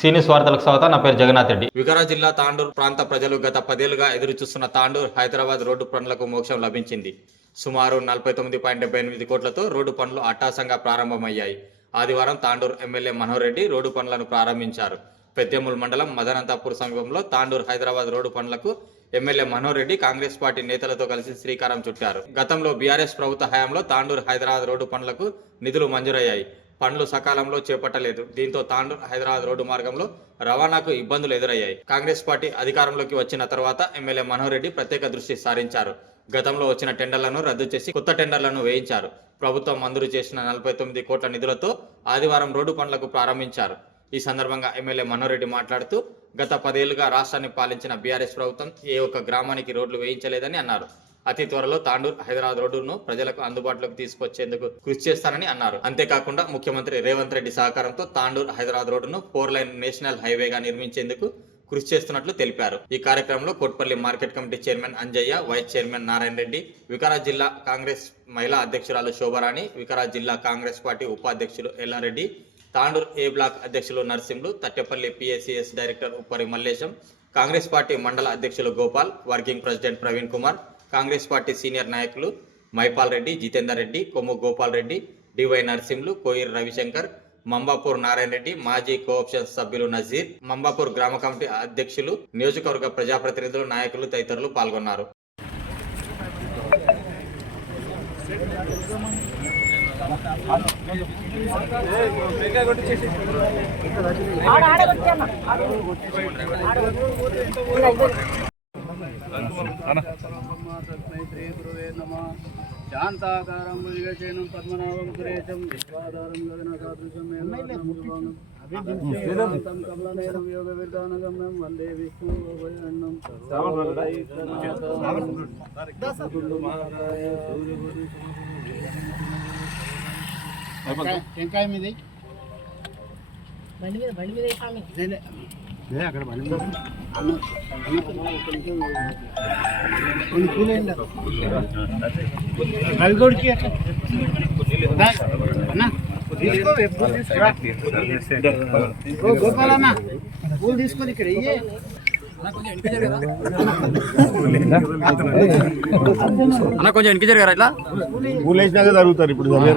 సీనియస్ వార్తలకు స్వాగతం నా పేరు జగన్నాథ్ రెడ్డి. వికారా జిల్లా తాండూరు ప్రాంత ప్రజలు గత పదేళ్ళుగా ఎదురుచూస్తున్న తాండూరు హైదరాబాద్ రోడ్డు పనులకు మోక్షం లభించింది. సుమారు నలభై తొమ్మిది పాయింట్ డెబ్బై ఎనిమిది కోట్లతో రోడ్డు పనులు అట్టాసంగా ప్రారంభమయ్యాయి. ఆదివారం తాండూరు ఎమ్మెల్యే మనోహర్ రెడ్డి రోడ్డు పనులను ప్రారంభించారు. పెద్దెముల్ మండలం మదనంతాపూర్ సమీపంలో తాండూరు హైదరాబాద్ రోడ్డు పనులకు ఎమ్మెల్యే మనోహర్ రెడ్డి కాంగ్రెస్ పార్టీ నేతలతో కలిసి శ్రీకారం చుట్టారు. గతంలో బీఆర్ఎస్ ప్రభుత్వ హయాంలో తాండూరు హైదరాబాద్ రోడ్డు పనులకు నిధులు మంజూరయ్యాయి. పనులు సకాలంలో చేపట్టలేదు. దీంతో తాండూరు హైదరాబాద్ రోడ్డు మార్గంలో రవాణాకు ఇబ్బందులు ఎదురయ్యాయి. కాంగ్రెస్ పార్టీ అధికారంలోకి వచ్చిన తర్వాత ఎమ్మెల్యే మనోహర్ రెడ్డి ప్రత్యేక దృష్టి సారించారు. గతంలో వచ్చిన టెండర్లను రద్దు చేసి కొత్త టెండర్లను వేయించారు. ప్రభుత్వం మంజూరు చేసిన నలభై తొమ్మిది కోట్ల నిధులతో ఆదివారం రోడ్డు పనులకు ప్రారంభించారు. ఈ సందర్భంగా ఎమ్మెల్యే మనోహర్ రెడ్డి మాట్లాడుతూ గత పదేళ్ళుగా రాష్ట్రాన్ని పాలించిన బీఆర్ఎస్ ప్రభుత్వం ఏ ఒక్క గ్రామానికి రోడ్లు వేయించలేదని అన్నారు. అతి త్వరలో తాండూర్ హైదరాబాద్ రోడ్డును ప్రజలకు అందుబాటులోకి తీసుకొచ్చేందుకు కృషి చేస్తానని అన్నారు. అంతేకాకుండా ముఖ్యమంత్రి రేవంత్ రెడ్డి సహకారంతో తాండూర్ హైదరాబాద్ రోడ్డును ఫోర్ లైన్ నేషనల్ హైవేగా నిర్మించేందుకు కృషి చేస్తున్నట్లు తెలిపారు. ఈ కార్యక్రమంలో Kotpalli market committee chairman Anjaiah vice chairman Narayana Reddy Vikarabad జిల్లా కాంగ్రెస్ మహిళా అధ్యక్షురాలు శోభరాణి వికారాబాద్ జిల్లా కాంగ్రెస్ పార్టీ ఉపాధ్యక్షులు ఎల్లారెడ్డి తాండూర్ ఏ బ్లాక్ అధ్యక్షులు Narasimhulu Thattepalli PSCS director Uppari Mallesham Congress party మండల అధ్యక్షులు Gopal working president Praveen Kumar Congress party senior నాయకులు మైపాల్ రెడ్డి జితేందర్ రెడ్డి కొమ్ము గోపాల్ రెడ్డి డివై నరసింహులు కోయిర్ రవిశంకర్ మంబాపూర్ నారాయణ రెడ్డి మాజీ కోఆప్షన్ సభ్యులు నజీర్ మంబాపూర్ గ్రామ కమిటీ అధ్యక్షులు నియోజకవర్గ ప్రజాప్రతినిధులు నాయకులు తదితరులు పాల్గొన్నారు. శాంతాకారం భుజగశయనం పద్మనాభం సురేశం విశ్వాధారం గగనసాదృశం మేఘనాథం కమలనయనం యోగ విర్ధానగమ్యం వందే విష్ణు భయన్నం టెంకాయ మీది బండి మీద బండి మీద అక్కడ నలుగుడికి అట్లా. అన్న. తీసుకో పూలు తీసుకురా? ఓ గోపాల్ అన్న పూలు తీసుకొని ఇక్కడ ఇయ్యే. అన్న కొంచెం వెనక్కి జరిగారు ఇట్లా? పూలేసినాక జరుగుతారు ఇప్పుడు అక్కడ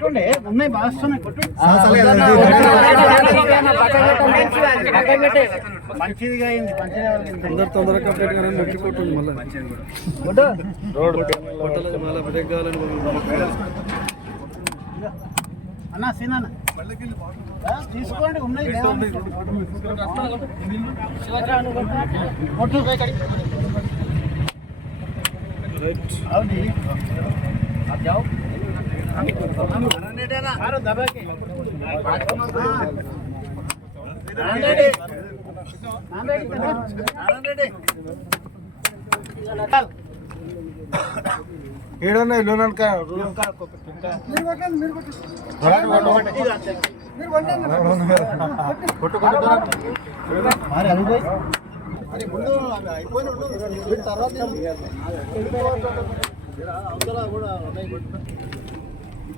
కొట్టుండే ఉన్నాయి బాగా వస్తున్నాయి కొట్టు మంచిదిగా అయింది మంచిగా అయింది. తొందరగా కంప్లీట్ కానీ నచ్చి కొట్టుంది మళ్ళీ కొట్టు. బట్టలు మళ్ళీ బ్రేక్ కావాలని అన్న సీనన్న ఆ, తీసుకోండి ఉన్నాయి లేవని. కొట్టు ఇక్కడికి. అవును आप जाओ ఏడున్నాయి లోన్ అనుక అయిపోయిన తర్వాత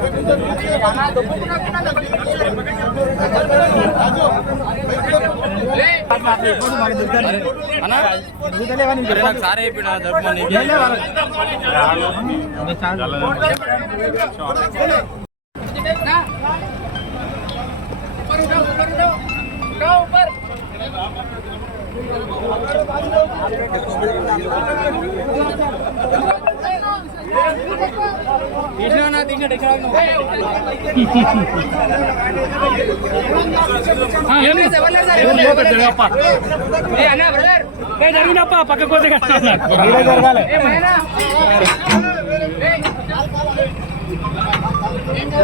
ఇల్లు అనక మరి అది పోయి అరే ముందు అయిపోయిన వీటి తర్వాత అవతల కూడా ఉన్నాయి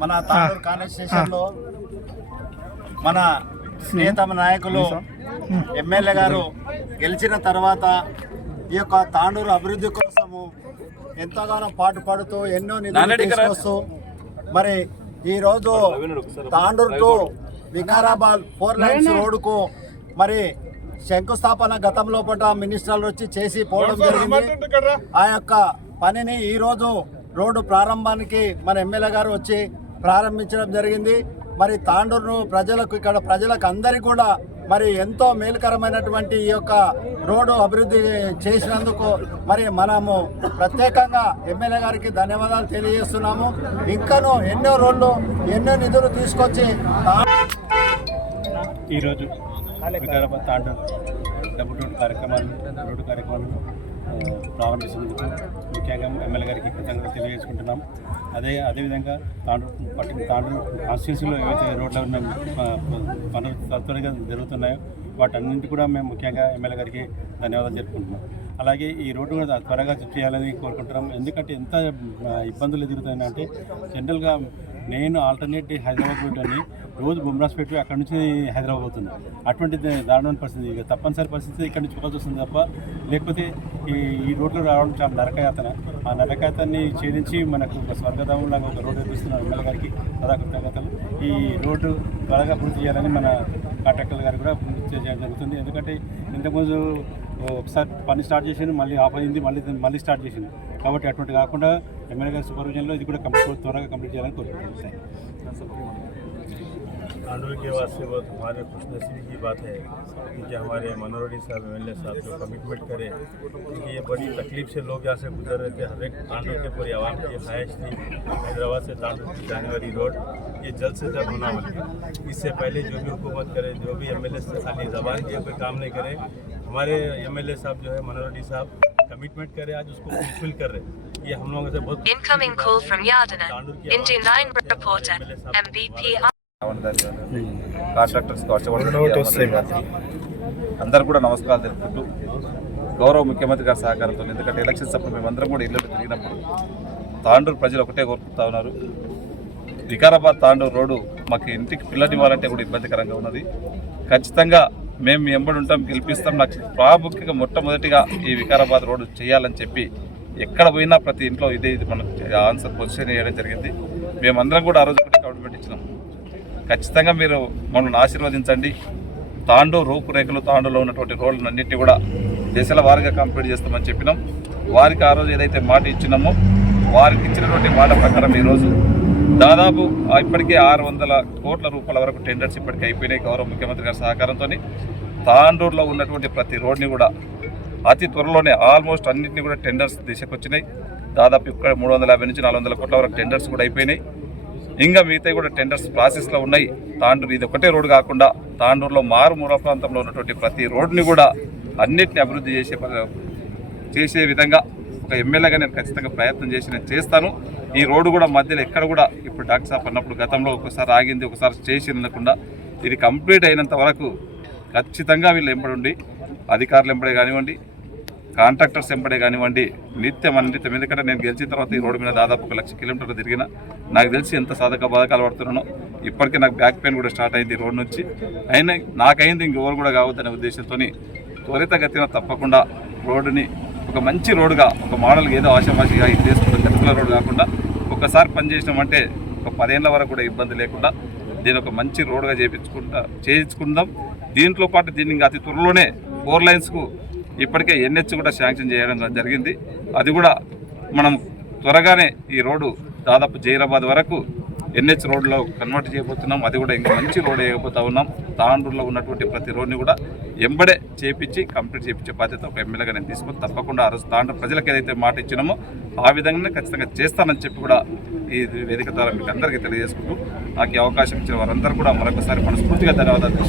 మన తాండూరు కాన్స్టిట్యూషన్లో మన ప్రియతమ నాయకులు ఎమ్మెల్యే గారు గెలిచిన తర్వాత ఈ యొక్క తాండూరు అభివృద్ధి కోసము ఎంతగానో పాటు పడుతూ ఎన్నో నిధులు తీసుకొస్తూ మరి ఈ రోజు Tandur to Vikarabad four lines రోడ్డుకు మరి శంకుస్థాపన గతంలో పట్ల మినిస్టర్లు వచ్చి చేసి పోవడం జరిగింది. ఆ యొక్క పనిని ఈ రోజు రోడ్డు ప్రారంభానికి మన ఎమ్మెల్యే గారు వచ్చి ప్రారంభించడం జరిగింది. మరి తాండూరును ప్రజలకు ఇక్కడ ప్రజలకు అందరికీ కూడా మరి ఎంతో మేలుకరమైనటువంటి ఈ యొక్క రోడ్డు అభివృద్ధి చేసినందుకు మరి మనము ప్రత్యేకంగా ఎమ్మెల్యే గారికి ధన్యవాదాలు తెలియజేస్తున్నాము. ఇంకనూ ఎన్నో రోడ్లు ఎన్నో నిధులు తీసుకొచ్చి ఈరోజు వికారాబాద్ తాండూరు డబ్బు రోడ్డు కార్యక్రమాలు రోడ్డు కార్యక్రమాలు ప్రారంభిస్తున్నందుకు ముఖ్యంగా ఎమ్మెల్యే గారికి కృతజ్ఞతలు తెలియజేసుకుంటున్నాం. అదే అదేవిధంగా తాండ్రు పట్టిన తాండ్రు కాన్స్టిట్యూన్సీలో ఏవైతే రోడ్లు ఉన్న పనులు త్వరగా జరుగుతున్నాయో వాటన్నింటి కూడా మేము ముఖ్యంగా ఎమ్మెల్యే గారికి ధన్యవాదాలు జరుపుకుంటున్నాం. అలాగే ఈ రోడ్డు కూడా త్వరగా చేయాలని కోరుకుంటున్నాం. ఎందుకంటే ఎంత ఇబ్బందులు ఎదుగుతాయంటే జనరల్గా నేను ఆల్టర్నేట్ హైదరాబాద్ రోడ్డు అని రోజు బొమ్రాస్పేట అక్కడ నుంచి హైదరాబాద్ పోతుంది. అటువంటి దారుణమైన పరిస్థితి. ఇక తప్పనిసరి పరిస్థితి ఇక్కడ నుంచి పోవాల్సి వస్తుంది తప్ప లేకపోతే ఈ ఈ రోడ్లో రావడం చాలా నరకయాతన. ఆ నరకయాతన్ని ఛేదించి మనకు ఒక స్వర్గధామం లాగా ఒక రోడ్డు నిర్మిస్తున్నారు ఎమ్మెల్యే గారికి సదా కృతజ్ఞతలు ఈ రోడ్డు త్వరగా పూర్తి చేయాలని మన కాంట్రాక్టర్ గారు కూడా పూర్తి చేయడం జరుగుతుంది. ఎందుకంటే ఇంతకుముందు ఒకసారి పని స్టార్ట్ చేసింది మళ్ళీ ఆఫ్ అయింది మళ్ళీ మళ్ళీ స్టార్ట్ చేసింది కాబట్టి అటువంటి కాకుండా ఎమ్మెల్యే గారి సూపర్విజన్లో ఇది కూడా కంప్లీట్ త్వరగా కంప్లీట్ చేయాలని కోరుకుంటున్నాను. तांडुल के वास्ते बहुत हमारे खुशनसीबी की बात है कि हमारे मनोहरी साहब एम साहब जो कमिटमेंट करें क्योंकि ये बड़ी तकलीफ़ से लोग यहाँ से गुजर रहे थे हर एक तांडुल के पूरी आवाम की ख्वाहिश थी हैदराबाद से तांडुल की जाने वाली रोड ये जल्द से जल्द होना वाली इससे पहले जो भी हुकूमत करे जो भी एम एल ए खाली जबान की कोई काम नहीं करे हमारे एम एल ए साहब जो है मनोहरी साहब कमिटमेंट करे आज उसको फुलफिल कर रहे ये हम लोगों से बहुत Incoming call from Yardana. India 9 reporter. MVP. Contractors అందరు కూడా నమస్కారాలు తెలుపుకుంటూ గౌరవ ముఖ్యమంత్రి గారి సహకారంతో ఎందుకంటే ఎలక్షన్స్ అప్పుడు మేమందరం కూడా ఇల్లు తిరిగినప్పుడు తాండూరు ప్రజలు ఒకటే కోరుకుంటా ఉన్నారు. వికారాబాద్ తాండూరు రోడ్డు మాకు ఇంటికి పిల్లలు ఇవ్వాలంటే కూడా ఇబ్బందికరంగా ఉన్నది. ఖచ్చితంగా మేము మీ ఎంబడి ఉంటాం గెలిపిస్తాం. నాకు ప్రాముఖ్యంగా మొట్టమొదటిగా ఈ వికారాబాద్ రోడ్డు చేయాలని చెప్పి ఎక్కడ పోయినా ప్రతి ఇంట్లో ఇదే ఇది మనకు ఆన్సర్ పొజిషన్ చేయడం జరిగింది. మేమందరం కూడా ఆ రోజు ఒకటి కమిట్మెంట్ ఇచ్చినాం. ఖచ్చితంగా మీరు మమ్మల్ని ఆశీర్వదించండి. తాండూ రూపురేఖలు తాండూలో ఉన్నటువంటి రోడ్లన్నింటినీ కూడా దశల వారిగా కంప్లీట్ చేస్తామని చెప్పినాం. వారికి ఆ రోజు ఏదైతే మాట ఇచ్చినామో వారికి ఇచ్చినటువంటి మాట ప్రకారం ఈరోజు దాదాపు ఇప్పటికే ఆరు వందల కోట్ల రూపాయల వరకు టెండర్స్ ఇప్పటికే అయిపోయినాయి గౌరవ ముఖ్యమంత్రి గారి సహకారంతో తాండూరులో ఉన్నటువంటి ప్రతి రోడ్ని కూడా అతి త్వరలోనే ఆల్మోస్ట్ అన్నింటినీ కూడా టెండర్స్ దిశకు వచ్చినాయి దాదాపు ఇక్కడ మూడు వందల యాభై నుంచి నాలుగు వందల కోట్ల వరకు టెండర్స్ కూడా అయిపోయినాయి. ఇంకా మిగతా కూడా టెండర్స్ ప్రాసెస్లో ఉన్నాయి. తాండూరు ఇది ఒకటే రోడ్డు కాకుండా తాండూరులో మారుమూల ప్రాంతంలో ఉన్నటువంటి ప్రతి రోడ్డుని కూడా అన్నిటిని అభివృద్ధి చేసే ప- చేసే విధంగా ఒక ఎమ్మెల్యేగా నేను ఖచ్చితంగా ప్రయత్నం చేసి నేను చేస్తాను. ఈ రోడ్డు కూడా మధ్యలో ఎక్కడ కూడా ఇప్పుడు డాక్టర్ సాబ్ అన్నప్పుడు గతంలో ఒకసారి ఆగింది ఒకసారి చేసి అనకుండా ఇది కంప్లీట్ అయినంత వరకు ఖచ్చితంగా వీళ్ళు ఎంబడి ఉండి అధికారులు ఎంబడే కానివ్వండి కాంట్రాక్టర్స్ ఎంబడే కానివ్వండి నిత్యం అన్నిత్యం ఎందుకంటే నేను గెలిచిన తర్వాత ఈ రోడ్డు మీద దాదాపు ఒక లక్ష కిలోమీటర్లు తిరిగిన నాకు తెలిసి ఎంత సాధక బాధకాలు పడుతున్నానో ఇప్పటికే నాకు బ్యాక్ పెయిన్ కూడా స్టార్ట్ అయింది ఈ రోడ్ నుంచి. అయినా నాకైంది ఇంకెవరు కూడా కావద్దనే ఉద్దేశంతో త్వరితగతిన తప్పకుండా రోడ్డుని ఒక మంచి రోడ్డుగా ఒక మోడల్గా ఏదో ఆశామాషిగా ఇది చేసుకుంటే గతికుల రోడ్డు కాకుండా ఒకసారి పనిచేసినామంటే ఒక పదేళ్ళ వరకు కూడా ఇబ్బంది లేకుండా దీని ఒక మంచి రోడ్డుగా చేయించుకుంటా చేయించుకుందాం. దీంట్లో పాటు దీన్ని ఇంకా అతి త్వరలోనే ఫోర్ లైన్స్కు ఇప్పటికే ఎన్హెచ్ కూడా శాంక్షన్ చేయడం జరిగింది. అది కూడా మనం త్వరగానే ఈ రోడ్డు దాదాపు జైరాబాద్ వరకు ఎన్హెచ్ రోడ్లో కన్వర్ట్ చేయబోతున్నాం. అది కూడా ఇంకా మంచి రోడ్ వేయకపోతా ఉన్నాం. తాండూరులో ఉన్నటువంటి ప్రతి రోడ్ని కూడా ఎంబడే చేపించి కంప్లీట్ చేయించే బాధ్యత ఒక ఎమ్మెల్యేగా నేను తీసుకొని తప్పకుండా ఆ రోజు తాండూరు ప్రజలకు ఏదైతే మాట ఇచ్చినామో ఆ విధంగానే ఖచ్చితంగా చేస్తానని చెప్పి కూడా ఈ వేదిక ద్వారా మీకు అందరికీ తెలియజేసుకుంటూ నాకు అవకాశం ఇచ్చిన వారందరూ కూడా మరొకసారి మనస్ఫూర్తిగా ధన్యవాదాలు